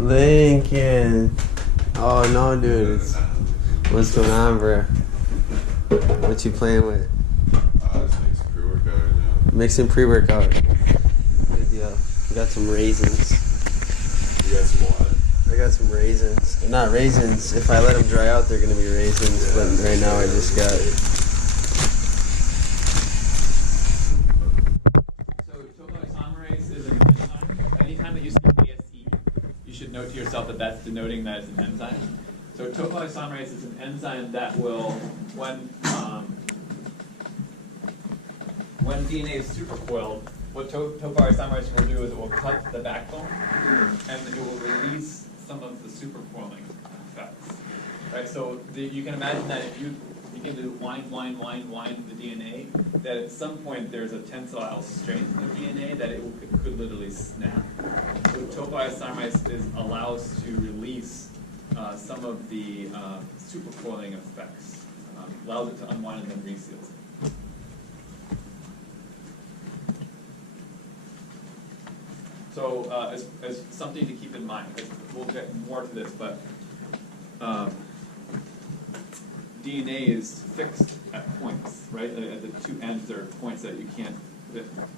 Lincoln. Oh no, dude. What's going on, bro? What you playing with? Just mixing pre-workout right now. Mixing pre-workout. Good deal. We got some raisins. You got some what? I got some raisins. They're not raisins. If I let them dry out, they're gonna be raisins. But right now, I just got. So topoisomerase is an enzyme. Anytime that you see ASE, you should note to yourself that that's denoting that it's an enzyme. So topoisomerase is an enzyme that will, when DNA is supercoiled, what topoisomerase will do is it will cut the backbone and it will release some of the supercoiling effects. Right? So you can imagine that if you begin to wind the DNA, that at some point there's a tensile strength in the DNA that it could literally snap. So topoisomerase allows to release some of the supercoiling effects, allows it to unwind and then reseals it. So as something to keep in mind, we'll get more to this, but DNA is fixed at points, right? At the two ends, there are points that you can't,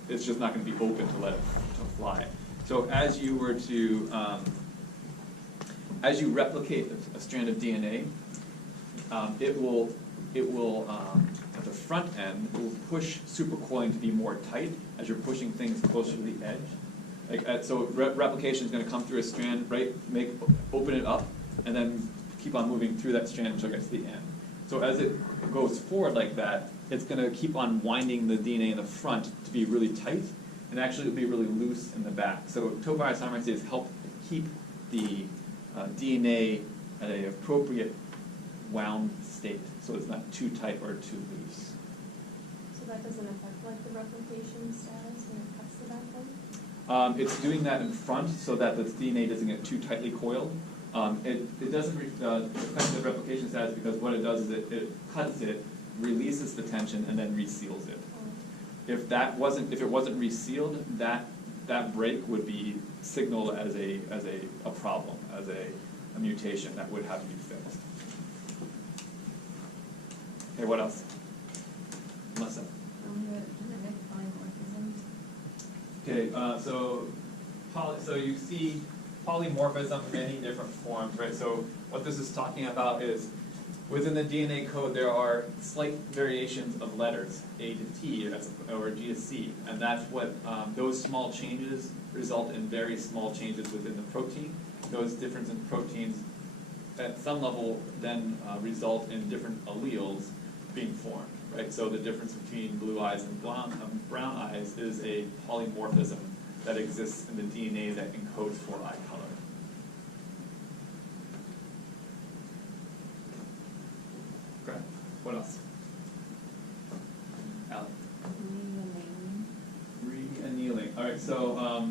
it's just not going to be open to let it to fly. So as you were to, as you replicate a strand of DNA, it will at the front end, it will push supercoiling to be more tight as you're pushing things closer to the edge. So replication is going to come through a strand, right? Open it up, and then keep on moving through that strand until it gets to the end. So as it goes forward like that, it's going to keep on winding the DNA in the front to be really tight, and actually it'll be really loose in the back. So topoisomerase help keep the DNA at an appropriate wound state, so it's not too tight or too loose. So that doesn't affect like the replication status when it cuts the backbone? It's doing that in front so that the DNA doesn't get too tightly coiled. It doesn't affect the replication status because what it does is it cuts it, releases the tension, and then reseals it. If it wasn't resealed, that break would be signaled as a problem, as a mutation that would have to be fixed. Okay, what else? Melissa. Genetic polymorphism. Okay, so you see polymorphism in many different forms, right? So what this is talking about is within the DNA code there are slight variations of letters, A to T or G to C, and that's what those small changes result in very small changes within the protein. Those differences in proteins at some level then result in different alleles being formed, right? So the difference between blue eyes and brown eyes is a polymorphism that exists in the DNA that encodes for eye color. Okay, what else? Alec? Re-annealing. All right, so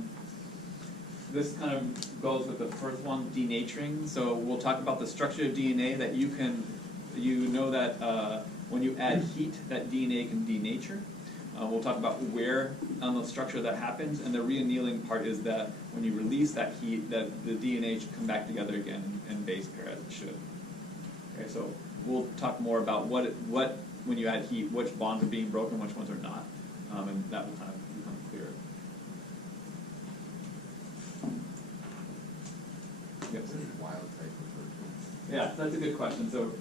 this kind of goes with the first one, denaturing. So we'll talk about the structure of DNA that you know that when you add heat, that DNA can denature. We'll talk about where on the structure that happens, and the re-annealing part is that when you release that heat, that the DNA should come back together again and base pair as it should. Okay, so we'll talk more about what when you add heat, which bonds are being broken, which ones are not, and that will kind of become clearer. Yes. What is wild type of protein? Yeah, that's a good question. So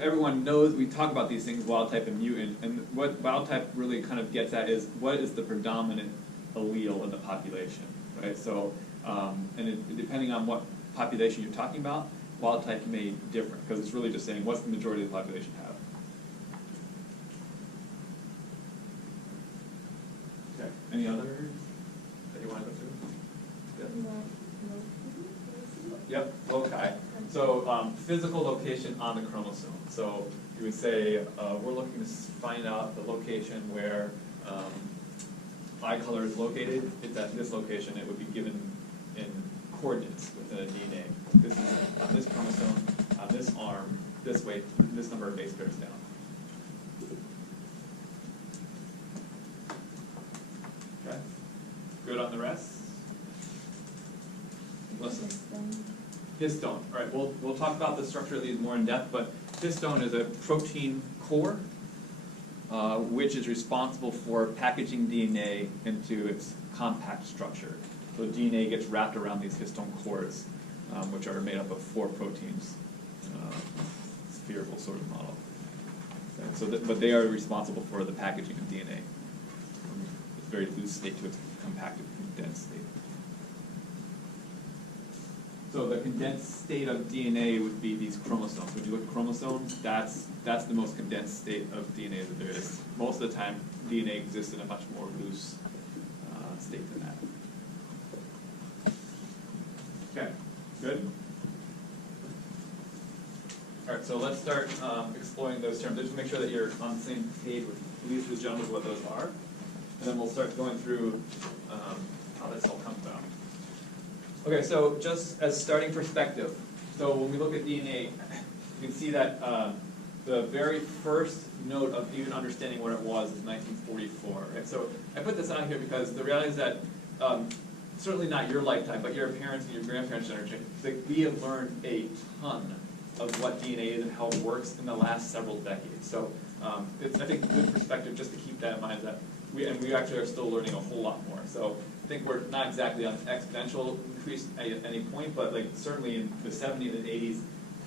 everyone knows we talk about these things, wild type and mutant, and what wild type really kind of gets at is what is the predominant allele in the population, right? So, depending on what population you're talking about, wild type may differ because it's really just saying what's the majority of the population have. Okay. Any others that you want to go through? Yeah. Yep. Okay. So physical location on the chromosome. So you would say we're looking to find out the location where eye color is located. It's at this location. It would be given in coordinates within a DNA. This is on this chromosome, on this arm, this weight, this number of base pairs down. Okay. Good on the rest? Listen. histone? Histone, all right, we'll talk about the structure of these more in depth, but histone is a protein core, which is responsible for packaging DNA into its compact structure. So DNA gets wrapped around these histone cores, which are made up of 4 proteins, spherical sort of model. And so, but they are responsible for the packaging of DNA. It's a very loose state to its compacted, condensed state. So the condensed state of DNA would be these chromosomes. When you look at chromosomes, that's the most condensed state of DNA that there is. Most of the time, DNA exists in a much more loose state than that. Okay, good? All right, so let's start exploring those terms. Just to make sure that you're on the same page with these generally what those are. And then we'll start going through how this all comes about. Okay, so just as starting perspective, so when we look at DNA, you can see that the very first note of even understanding what it was is 1944. Right? So I put this on here because the reality is that certainly not your lifetime, but your parents and your grandparents' generation, that we have learned a ton of what DNA is and how it works in the last several decades. So it's, I think, a good perspective just to keep that in mind that we actually are still learning a whole lot more. So I think we're not exactly on an exponential increase at any point, but like certainly in the 70s and 80s,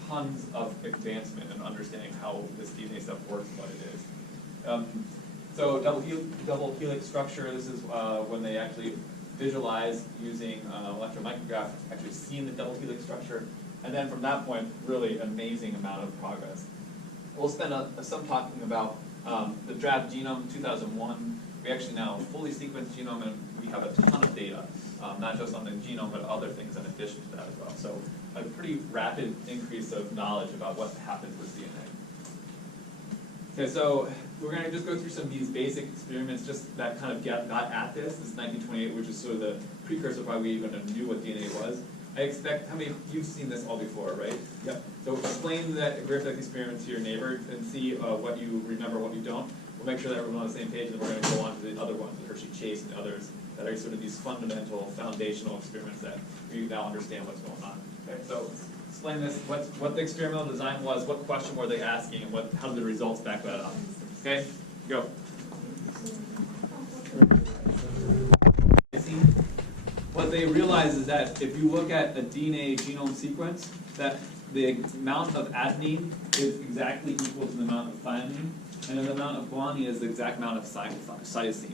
tons of advancement in understanding how this DNA stuff works and what it is. So double helix structure, this is when they actually visualize using electron micrograph, actually seeing the double helix structure. And then from that point, really amazing amount of progress. We'll spend some talking about the draft genome 2001. We actually now fully sequenced genome, and we have a ton of data, not just on the genome, but other things in addition to that as well. So a pretty rapid increase of knowledge about what happens with DNA. Okay, so we're going to just go through some of these basic experiments just that kind of got at this. This is 1928, which is sort of the precursor of why we even knew what DNA was. I expect, how many of you've seen this all before, right? Yep. So explain that Griffith experiment to your neighbor and see what you remember, what you don't. We'll make sure that everyone's on the same page, and then we're going to go on to the other ones, the Hershey Chase and others, that are sort of these fundamental, foundational experiments that you now understand what's going on. Okay, so explain this, what the experimental design was, what question were they asking, and how did the results back that up? Okay, go. What they realize is that if you look at a DNA genome sequence, that the amount of adenine is exactly equal to the amount of thymine, and then the amount of guanine is the exact amount of cytosine.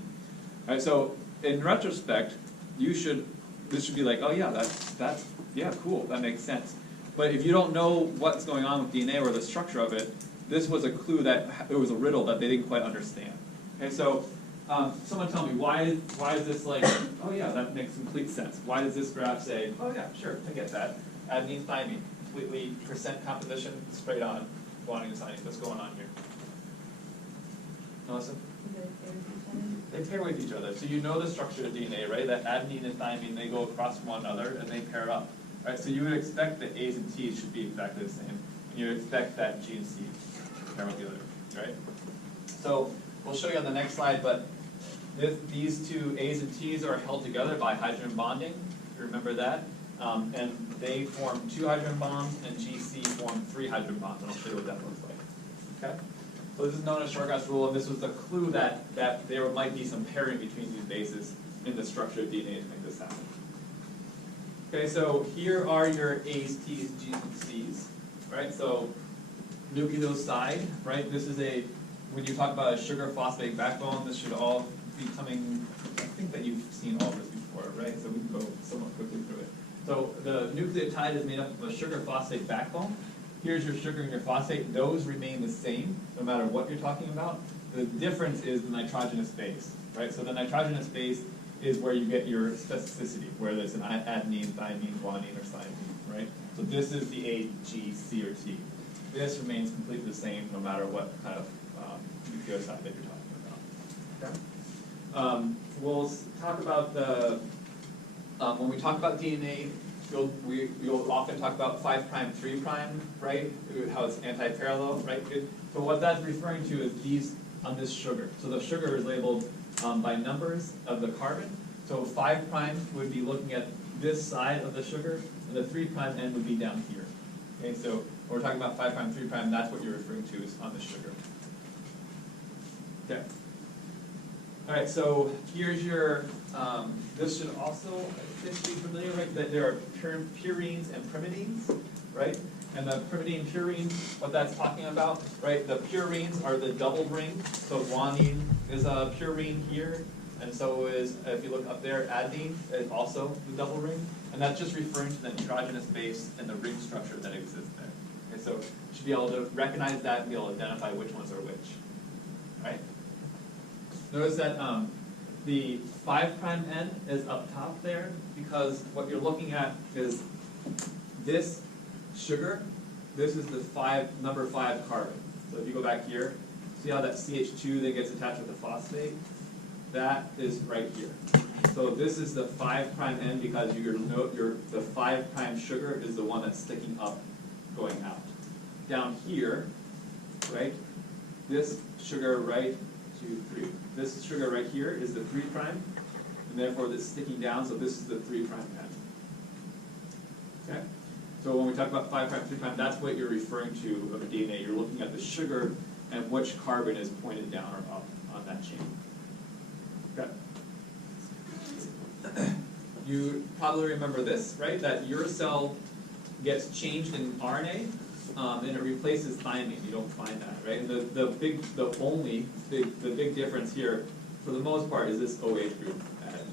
All right, so in retrospect, this should be like, oh yeah, that's yeah, cool, that makes sense. But if you don't know what's going on with DNA or the structure of it, this was a clue that it was a riddle that they didn't quite understand. Okay, so someone tell me, why is this like, oh yeah, that makes complete sense. Why does this graph say, oh yeah, sure, I get that. Adenine, thymine, completely percent composition, straight on, guanine and cytosine. What's going on here? Melissa? They pair with each other. So you know the structure of DNA, right? That adenine and thymine, they go across one another and they pair up. Right? So you would expect that A's and T's should be exactly the same. And you would expect that G and C pair with the other, right? So we'll show you on the next slide, but these two A's and T's are held together by hydrogen bonding. Remember that? And they form 2 hydrogen bonds, and GC form 3 hydrogen bonds, and I'll show you what that looks like. Okay? So this is known as Shortcut's rule, and this was the clue that there might be some pairing between these bases in the structure of DNA to make this happen. Okay, so here are your A's, T's, G's, and C's, right? So nucleoside, right? This is when you talk about a sugar phosphate backbone, this should all be coming, I think that you've seen all this before, right? So we can go somewhat quickly through it. So the nucleotide is made up of a sugar phosphate backbone. Here's your sugar and your phosphate. Those remain the same no matter what you're talking about. The difference is the nitrogenous base, right? So the nitrogenous base is where you get your specificity, where there's an adenine, thymine, guanine, or thymine, right? So this is the A, G, C, or T. This remains completely the same no matter what kind of nucleoside that you're talking about. Okay? We'll talk about when we talk about DNA, you'll often talk about 5', 3', right? How it's anti-parallel, right? So what that's referring to is these on this sugar. So the sugar is labeled by numbers of the carbon. So 5' would be looking at this side of the sugar. and the 3' end would be down here. Okay, so when we're talking about 5', 3', that's what you're referring to is on the sugar. Okay. All right, so here's your, this should also, this should be familiar, right? That there are purines and pyrimidines, right? And the pyrimidine purines, what that's talking about, right? The purines are the double ring. So guanine is a purine here, and so is, if you look up there, adenine is also the double ring. And that's just referring to the nitrogenous base and the ring structure that exists there. Okay, so you should be able to recognize that and be able to identify which ones are which, right? Notice that the 5' end is up top there because what you're looking at is this sugar. This is the number 5 carbon. So if you go back here, see how that CH2 that gets attached with the phosphate? That is right here. So this is the 5' end because the 5' sugar is the one that's sticking up, going out. Down here, right? This sugar right, 2, 3. This sugar right here is the 3', and therefore this sticking down, so this is the 3' end. Okay? So when we talk about 5', 3', that's what you're referring to of a DNA. You're looking at the sugar and which carbon is pointed down or up on that chain. Okay? You probably remember this, right? That your cell gets changed in RNA, and it replaces thymine. You don't find that, right? And the big difference here, for the most part, is this OH group added.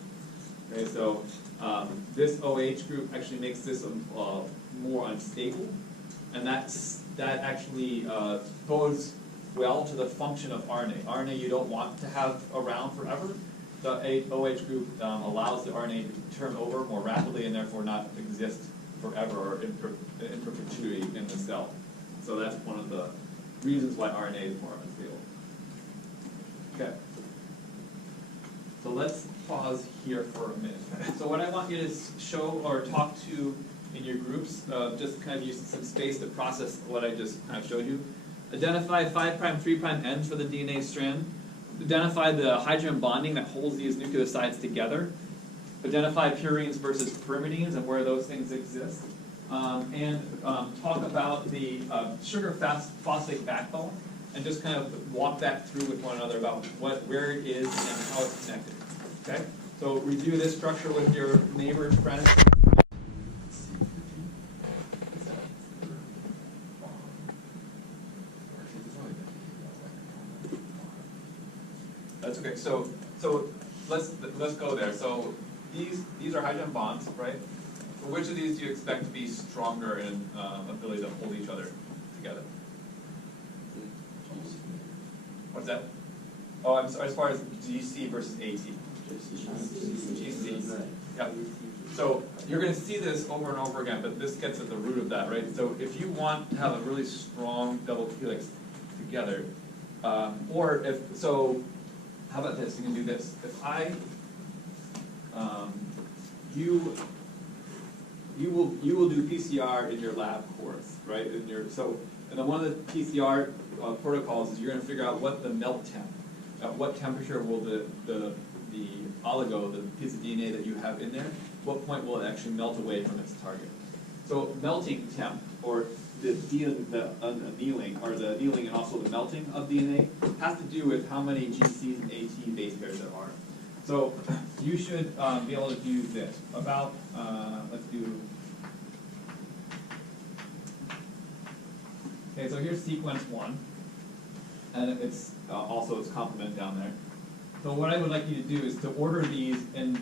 Okay, so this OH group actually makes this more unstable, and that actually goes well to the function of RNA. RNA you don't want to have around forever. The OH group allows the RNA to turn over more rapidly and therefore not exist forever or in perpetuity in the cell. So that's one of the reasons why RNA is more unstable. Okay. So let's pause here for a minute. So what I want you to show or talk to in your groups, just kind of use some space to process what I just kind of showed you. Identify 5', 3' ends for the DNA strand. Identify the hydrogen bonding that holds these nucleosides together. Identify purines versus pyrimidines and where those things exist. And talk about the sugar phosphate backbone and just kind of walk that through with one another about where it is and how it's connected. Okay? So review this structure with your neighbors, friends. That's okay. So let's go there. So these are hydrogen bonds, right? So which of these do you expect to be stronger in ability to hold each other together? What's that? Oh, I'm sorry, as far as GC versus AT. GC. Yeah. So you're going to see this over and over again, but this gets at the root of that, right? So if you want to have a really strong double helix together, how about this? You can do this. If you will do PCR in your lab course, right? And then one of the PCR protocols is you're going to figure out what the melt temp, at what temperature will the oligo, the piece of DNA that you have in there, what point will it actually melt away from its target? So melting temp, or the annealing, or the annealing and also the melting of DNA, has to do with how many GCs and AT base pairs there are. So you should be able to do this. About, let's do, okay, so here's sequence 1, and it's also its complement down there. So what I would like you to do is to order these in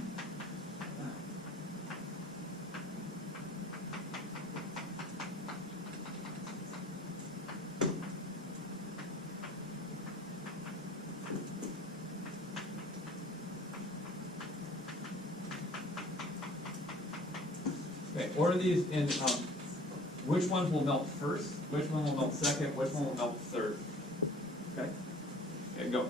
order these in which ones will melt first, which one will melt second, which one will melt third. Okay? Okay, go.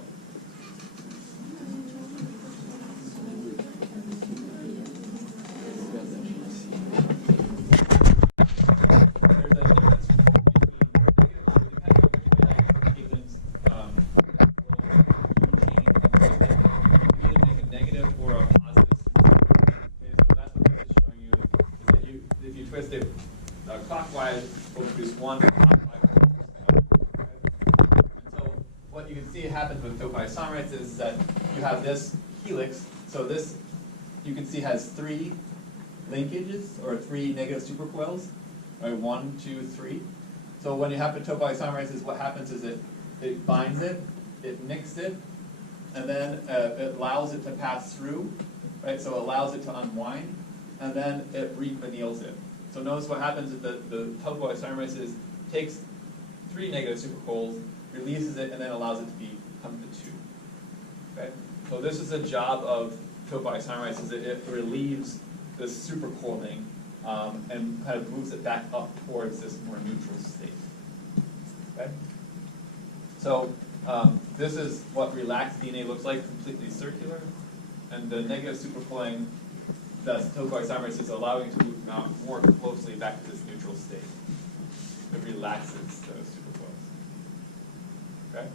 clockwise will produce one, clockwise will produce another. Okay? And so what you can see happens with topoisomerase is that you have this helix. So this, you can see, has 3 linkages or 3 negative supercoils, right? 1, 2, 3. So when you have topoisomerase, what happens is it binds it, it nicks it, and then it allows it to pass through, right? So it allows it to unwind, and then it re-anneals it. So notice what happens is that the topoisomerase takes 3 negative supercoils, releases it, and then allows it to become the 2. Okay? So this is the job of topoisomerase, is that it relieves this supercoiling and kind of moves it back up towards this more neutral state. Okay? So this is what relaxed DNA looks like, completely circular. And the negative supercoiling, thus topoisomerase is allowing it to move now more closely back to this neutral state. It relaxes those supercoils. Okay?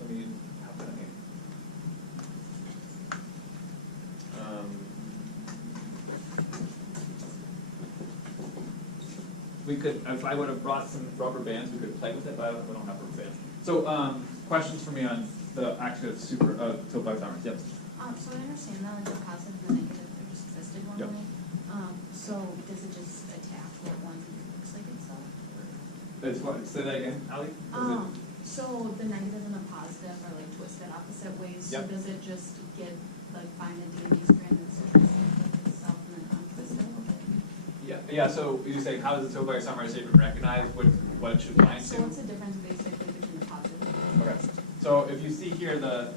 Let me have that here. We could, if I would have brought some rubber bands, we could play with it, but we don't have rubber bands. So, questions for me on the action of topoisomerase? Yep. So I understand that, like the positive and the negative, they're just twisted one Yep. way. So does it just attack what one looks like itself? It's what, say that again, Ali? So the negative and the positive are like twisted opposite ways. Yep. So does it just get like find the DNA strand that's twisted with itself and then untwist it? Yeah, so you're saying, how does the topoisomerase even recognize what it should bind So to? what's the difference basically between the positive and the Okay, negative? so if you see here the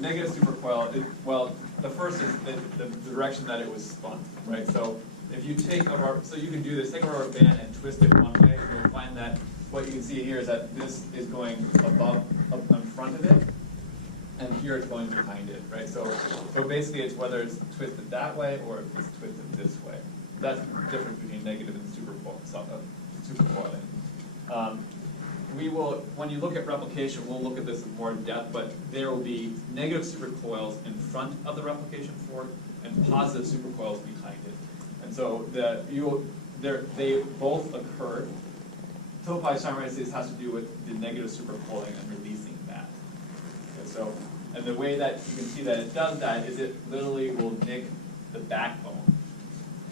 negative supercoil, well, the first is the direction that it was spun, right? So if you take a rubber, so you can do this, take a rubber band and twist it one way, you'll find that what you can see here is that this is going up in front of it, and here it's going behind it, right? So basically it's whether it's twisted that way or if it's twisted this way. That's the difference between negative and supercoiling. We will, when you look at replication, we'll look at this in more depth, but there will be negative supercoils in front of the replication fork and positive supercoils behind it. And so they both occur. Topoisomerase has to do with the negative supercoiling and releasing that. Okay, so, and the way that you can see that it does that is it literally will nick the backbone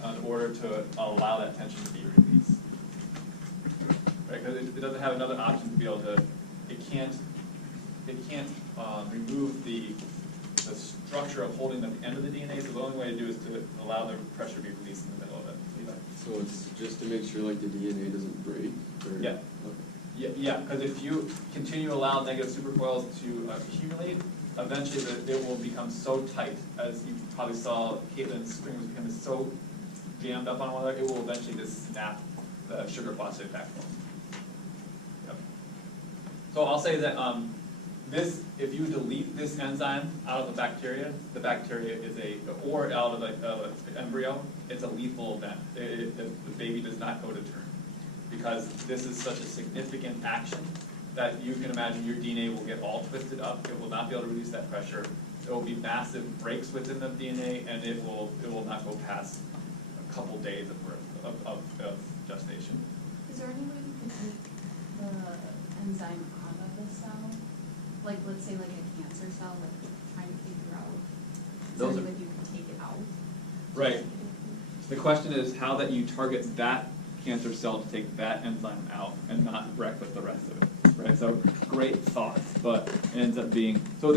in order to allow that tension to be released. Right, because it doesn't have another option to be able to, it can't remove the structure of holding the end of the DNA, so the only way to do is to allow the pressure to be released in the middle of it. So it's just to make sure like the DNA doesn't break? Or? Yeah. Okay. Yeah, because if you continue to allow negative supercoils to accumulate, eventually it will become so tight, as you probably saw Caitlin's string was becoming so jammed up on one another, it will eventually just snap the sugar phosphate backbone. Yep. So I'll say that if you delete this enzyme out of the bacteria is or out of an embryo, it's a lethal event. The baby does not go to term, because this is such a significant action that you can imagine your DNA will get all twisted up. It will not be able to release that pressure. There will be massive breaks within the DNA, and it will not go past a couple days of birth, of gestation. Is there any way you can take the enzyme out of the cell? Like, let's say like a cancer cell, like trying to figure out, is there any way you can take it out? Right. The question is how that you target that cancer cell to take that enzyme out and not wreck with the rest of it, right? So great thoughts, but it ends up being, so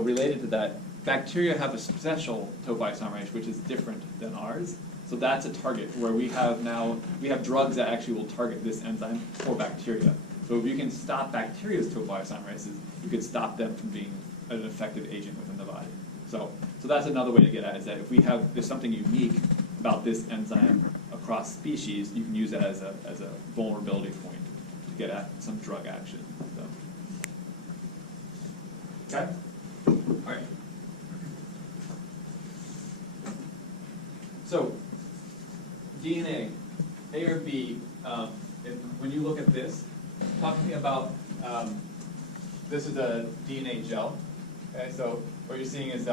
related to that, bacteria have a special topoisomerase which is different than ours. So that's a target where we have drugs that actually will target this enzyme for bacteria. So if you can stop bacteria's topoisomerases, you could stop them from being an effective agent within the body. So that's another way to get at it, is that if there's something unique about this enzyme across species, you can use that as a vulnerability point to get at some drug action. So. Okay? All right. So, DNA, A or B, when you look at this, talk to me about, this is a DNA gel. Okay, so what you're seeing is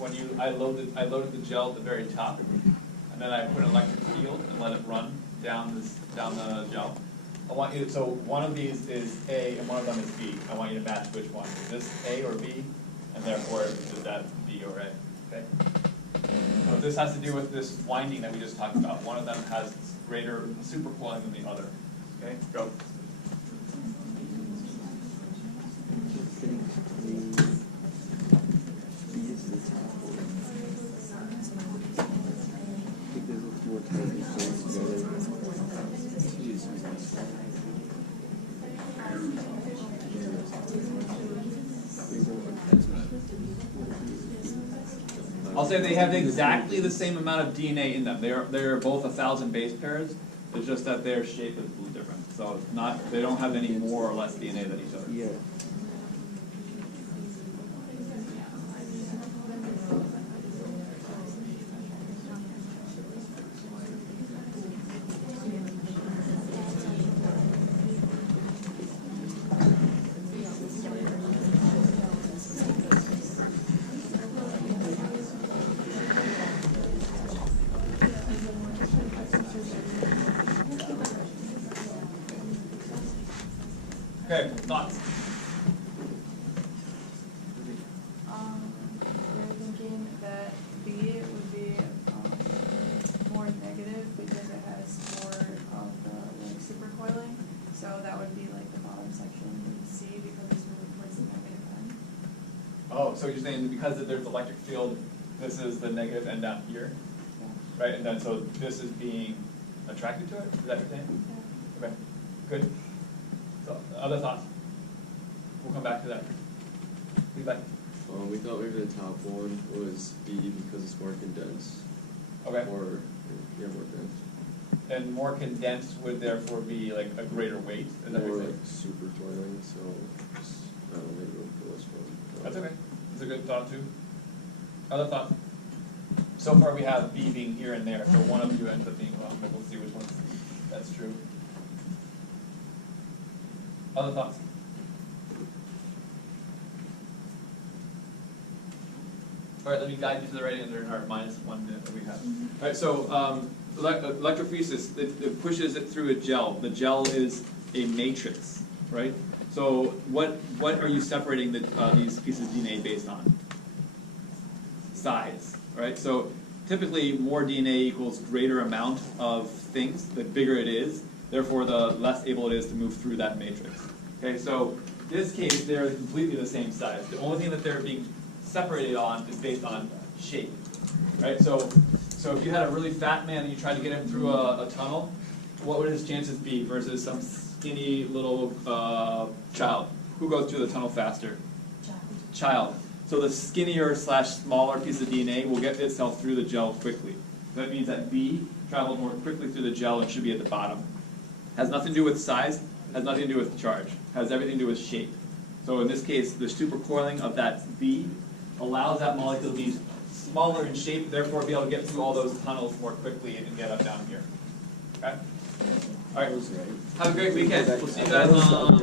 I loaded the gel at the very top, and then I put an electric field and let it run down the gel. I want you to, so one of these is A and one of them is B. I want you to match which one. Is this A or B? And therefore, is that B or A? Okay? So this has to do with this winding that we just talked about. One of them has greater supercoiling than the other. Okay, go. I'll say they have exactly the same amount of DNA in them. They are both 1,000 base pairs. It's just that their shape is a little different. So it's not, they don't have any more or less DNA than each other. Yeah. Okay, thoughts? They're thinking that B would be more negative because it has more of the like supercoiling. So that would be like the bottom section of C because it's really towards the negative end. Oh, so you're saying that because there's electric field, this is the negative end down here, Yeah. right? And then so this is being attracted to it? Is that what you're saying? Yeah. Okay, good. So, other thoughts? We'll come back to that. Feedback? We thought maybe the top one was B because it's more condensed. Okay. Or, yeah, more dense. And more condensed would therefore be like a greater weight? Is that what More you're like saying? super toiling, so just, I don't know, maybe we'll go this one. That's okay. That's a good thought too. Other thoughts? So far we have B being here and there, so one of you ends up being wrong, but we'll see which one that's true. Other thoughts? All right, let me guide you to the right answer, or minus 1 minute that we have. All right, so electrophoresis, it pushes it through a gel. The gel is a matrix, right? So what are you separating these pieces of DNA based on? Size, right? So typically more DNA equals greater amount of things, the bigger it is, therefore the less able it is to move through that matrix. Okay, so in this case, they're completely the same size. The only thing that they're being separated on is based on shape, right? So if you had a really fat man and you tried to get him through a tunnel, what would his chances be versus some skinny little child? Who goes through the tunnel faster? Child. So the skinnier / smaller piece of DNA will get itself through the gel quickly. That means that B travels more quickly through the gel and should be at the bottom. Has nothing to do with size, has nothing to do with charge, has everything to do with shape. So in this case, the supercoiling of that B allows that molecule to be smaller in shape, therefore be able to get through all those tunnels more quickly and get up down here. Okay? All right. Have a great weekend. We'll see you guys on